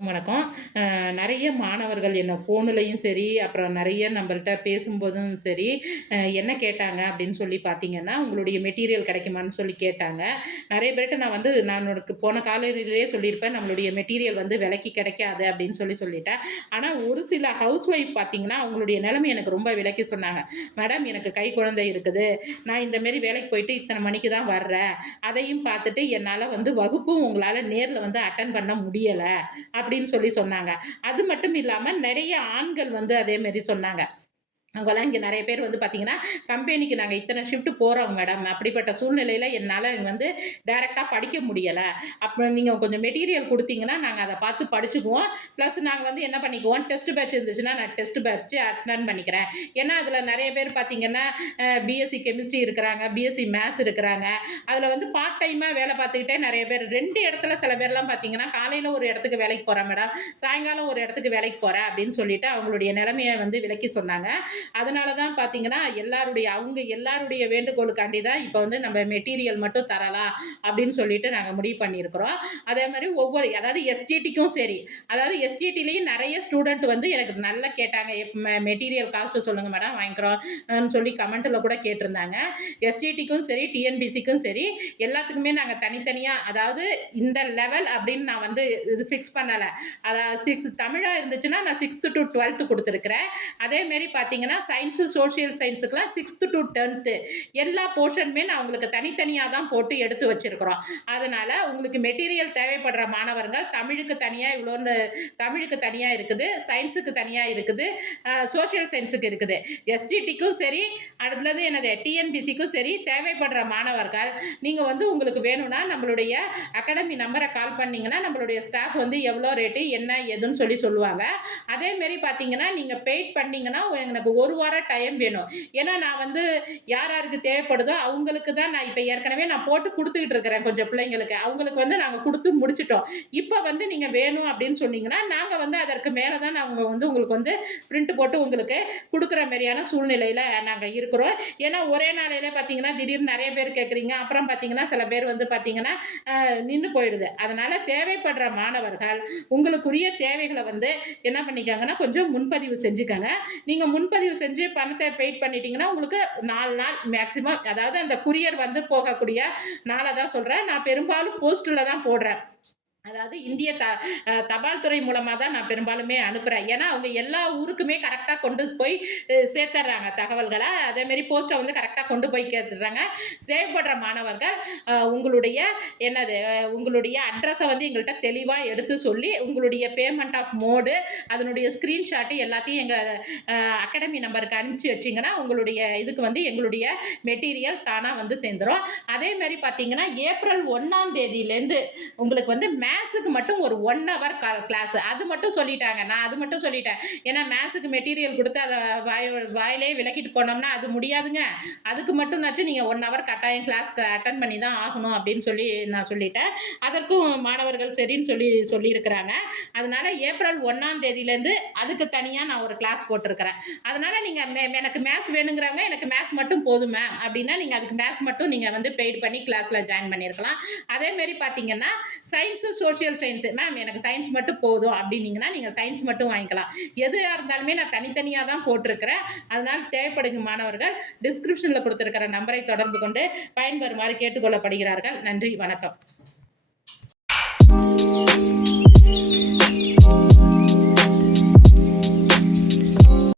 வணக்கம். நெறைய மாணவர்கள் என்ன ஃபோனுலயும் சரி, அப்புறம் நெறைய நம்மள்ட்ட பேசும்போதும் சரி, என்ன கேட்டாங்க அப்படின்னு சொல்லி பார்த்தீங்கன்னா, "உங்களுடைய மெட்டீரியல் கிடைக்குமான்னு?" சொல்லி கேட்டாங்க. நெறைய பேர்ட்ட நான் உனக்கு போன காலரிலேயே சொல்லியிருப்பேன், "நம்மளுடைய மெட்டீரியல் வந்து விலைக்கு கிடைக்காது." அப்படின்னு சொல்லிட்டேன். ஆனா, ஒரு சில ஹவுஸ் ஒய்ஃப் பார்த்தீங்கன்னா, அவங்களுடைய நிலைமை எனக்கு ரொம்ப விளக்கி சொன்னாங்க. "மேடம், எனக்கு கை குழந்தை இருக்குது. நான் இந்த மாரி வேலைக்கு போயிட்டு இத்தன மணிக்கு தான் வர்றேன். அதையும் பார்த்துட்டு என்னால வந்து வகுப்பும் உங்களால நேர்ல வந்து அட்டெண்ட் பண்ண முடியல." அப்படின்னு சொல்லி சொன்னாங்க. அது மட்டும் இல்லாம நெறைய ஆண்கள் வந்து அதே மாரி சொன்னாங்க. அவங்கலாம் இங்க நெறைய பேர் வந்து பார்த்தீங்கன்னா, கம்பெனிக்கு நாங்க இத்தன ஷிஃப்ட் போறோம் மேடம். அப்படிப்பட்ட சூழ்நிலையில என்னால வந்து டைரக்ட்டா படிக்க முடியல. அப்ப நீங்க கொஞ்சம் மெட்டீரியல் குடுத்தீங்கன்னா, நாங்க அத பார்த்து படிச்சுக்குவோம். பிளஸ் நாங்க வந்து என்ன பண்ணிக்குவோம், டெஸ்ட் பேட்ச் இருந்துச்சுன்னா, நான் டெஸ்ட் பேட்ச் அட்டெண்ட் பண்ணிக்கிறேன். ஏன்னா, அதுல நெறைய பேர் பார்த்தீங்கன்னா, பிஎஸ்சி கெமிஸ்ட்ரி இருக்கிறாங்க, பிஎஸ்சி மேத்ஸ் இருக்கிறாங்க. அதுல வந்து பார்ட் டைமா வேல பார்த்துக்கிட்டே நெறைய பேர் 2 இடத்துல சில பேர்லாம் பார்த்தீங்கன்னா, காலையில ஒரு இடத்துக்கு வேலைக்கு போறேன் மேடம், சாயங்காலம் ஒரு இடத்துக்கு வேலைக்கு போறேன் அப்படின்னு சொல்லிட்டு அவங்களுடைய நிலைமைய வந்து விளக்கி சொன்னாங்க. அதனால தான் பார்த்தீங்கன்னா, அவங்க எல்லாருடைய வேண்டுகோளுக்காண்டி தான் இப்ப வந்து நம்ம மெட்டீரியல் மட்டும் தரலாம் அப்படின்னு சொல்லிட்டு நாங்க முடிவு பண்ணியிருக்கிறோம். அதே மாரி அதாவது எஸ்ஜிடிக்கும் சரி, அதாவது எஸ்ஜிடிலயும் நெறைய ஸ்டூடண்ட் வந்து எனக்கு நல்லா கேட்டாங்க. மெட்டீரியல் காஸ்ட் சொல்லுங்க மேடம் வாங்கிக்கிறோம் சொல்லி கமெண்ட்ல கூட கேட்டிருந்தாங்க. எஸ்ஜிடிக்கும் சரி, டிஎன்பிசிக்கும் சரி, எல்லாத்துக்குமே நாங்க தனித்தனியா அதாவது இந்த லெவல் அப்படின்னு நான் வந்து இது ஃபிக்ஸ் பண்ணல. அதாவது தமிழா இருந்துச்சுன்னா நான் 6த் டு 12த் குடுத்துருக்கிறேன். அதே மாரி பார்த்தீங்கன்னா, சயின்ஸு, சோசியல் சயின்ஸுக்குலாம் 6த் டு 10த் எல்லா போர்ஷனுமே நான் உங்களுக்கு தனித்தனியா தான் போட்டு எடுத்து வச்சிருக்கிறோம். அதனால உங்களுக்கு மெட்டீரியல் தேவைப்படுற மாணவர்கள் தமிழுக்கு தனியா இருக்குது, சயின்ஸுக்கு தனியா இருக்குது, சோசியல் சயின்ஸுக்கு இருக்குது. எஸ்ஜிடிக்கும் சரி, அடுத்தது என்னது டிஎன்பிசிக்கும் சரி தேவைப்படுற மாணவர்கள் நீங்க வந்து உங்களுக்கு வேணும்னா நம்மளுடைய அகாடமி நம்பரை கால் பண்ணீங்கன்னா, நம்மளுடைய ஸ்டாஃப் வந்து எவ்வளோ ரேட்டு என்ன ஏதுன்னு சொல்லுவாங்க. அதே மாரி பார்த்தீங்கன்னா, நீங்க பெய்ட் பண்ணீங்கன்னா எனக்கு 1 வாரம் டைம் வேணும். ஏன்னா நான் வந்து யார் யாருக்கு தேவைப்படுதோ அவங்களுக்கு தான் நான் இப்ப ஏற்கனவே நான் போட்டு குடுத்துக்கிட்டு இருக்கிறேன் கொஞ்சம் பிள்ளைங்களுக்கு. அவங்களுக்கு வந்து நாங்க குடுத்து முடிச்சுட்டோம். இப்ப வந்து நீங்க வேணும் அப்படின்னு சொன்னீங்கன்னா, நாங்க வந்து அதற்கு மேல தான் நாங்க வந்து உங்களுக்கு வந்து பிரிண்ட் போட்டு உங்களுக்கு குடுக்குற மாரியான சூழ்நிலையில நாங்க இருக்கிறோம். ஏன்னா ஒரே நாளையில பார்த்தீங்கன்னா, திடீர்னு நெறைய பேர் கேட்குறீங்க. அப்புறம் பார்த்தீங்கன்னா, சில பேர் வந்து பார்த்தீங்கன்னா, நின்னு போயிடுது. அதனால தேவைப்படுற மாணவர்கள் உங்களுக்குரிய தேவைகள வந்து என்ன பண்ணிக்கங்கன்னா, கொஞ்சம் முன்பதிவு செஞ்சுக்கங்க. நீங்க முன்பதிவு செஞ்சு பணத்தை பெய்ட் பண்ணிட்டீங்கன்னா, உங்களுக்கு 4 நாள் மேக்ஸிமம் அதாவது அந்த கூரியர் வந்து போகக்கூடிய நாள தான் சொல்றேன். நான் பெரும்பாலும் போஸ்ட்ல தான் போடுறேன். அதாவது இந்திய தபால் துறை மூலமா தான் நான் பெரும்பாலுமே அனுப்புறேன். ஏன்னா, அவங்க எல்லா ஊருக்குமே கரெக்ட்டா கொண்டு போய் சேர்த்தர்றாங்க தகவல்கள. அதேமாரி போஸ்ட்ட வந்து கரெக்ட்டா கொண்டு போய் சேர்த்துடுறாங்க. தேவைப்படுற மாணவர்கள் உங்களுடைய உங்களுடைய அட்ரஸ வந்து எங்கள்ட்ட தெளிவா எடுத்து சொல்லி, உங்களுடைய பேமெண்ட் ஆஃப் மோடு, அதனுடைய ஸ்கிரீன்ஷாட் எல்லாத்தையும் எங்க அகாடமி நம்பருக்கு அனுப்பிச்சு வச்சீங்கன்னா, உங்களுடைய இதுக்கு வந்து எங்களுடைய மெட்டீரியல் தானா வந்து சேர்ந்துரும். அதேமாரி பார்த்தீங்கன்னா, ஏப்ரல் 1ஆம் தேதியிலேருந்து உங்களுக்கு வந்து மேத்ஸுக்கு மட்டும் ஒரு 1 ஹவர் கிளாஸ். அது மட்டும் சொல்லிட்டாங்க. நான் அது மட்டும் சொல்லிட்டேன். ஏன்னா மேத்ஸுக்கு மெட்டீரியல் குடுத்து அத வாயிலேயே விளக்கிட்டு போனோம்னா, அது முடியாதுங்க. அதுக்கு மட்டும்னாச்சும் நீங்க 1 ஹவர் கட்டாயம் கிளாஸ் அட்டெண்ட் பண்ணி தான் ஆகணும் அப்படின்னு சொல்லி நான் சொல்லிட்டேன். அதற்கும் மாணவர்கள் சரின்னு சொல்லியிருக்கிறாங்க. அதனால ஏப்ரல் 1ஆம் தேதியிலேருந்து அதுக்கு தனியா நான் ஒரு கிளாஸ் போட்டிருக்கிறேன். அதனால நீங்க எனக்கு மேத்ஸ் வேணுங்கிறவங்க, எனக்கு மேத்ஸ் மட்டும் போதும் மேம் அப்படின்னா, நீங்க அதுக்கு மேத்ஸ் மட்டும் நீங்க வந்து பெய்ட் பண்ணி கிளாஸ்ல ஜாயின் பண்ணியிருக்கலாம். அதே மாரி பார்த்தீங்கன்னா, சயின்ஸு, சோசியல் சயின்ஸு மேம் எனக்கு சயின்ஸ் மட்டும் போதும் அப்படின்னீங்கன்னா, நீங்க சயின்ஸ் மட்டும் வாங்கிக்கலாம். எதுவா இருந்தாலுமே நான் தனித்தனியா தான் போட்டிருக்கிறேன். அதனால தேவைப்படும் மாணவர்கள் டிஸ்கிரிப்ஷன்ல குடுத்திருக்கிற நம்பரை தொடர்பு கொண்டு பயன்பெறுமாறு கேட்டுக்கொள்ளப்படுகிறார்கள். நன்றி, வணக்கம்.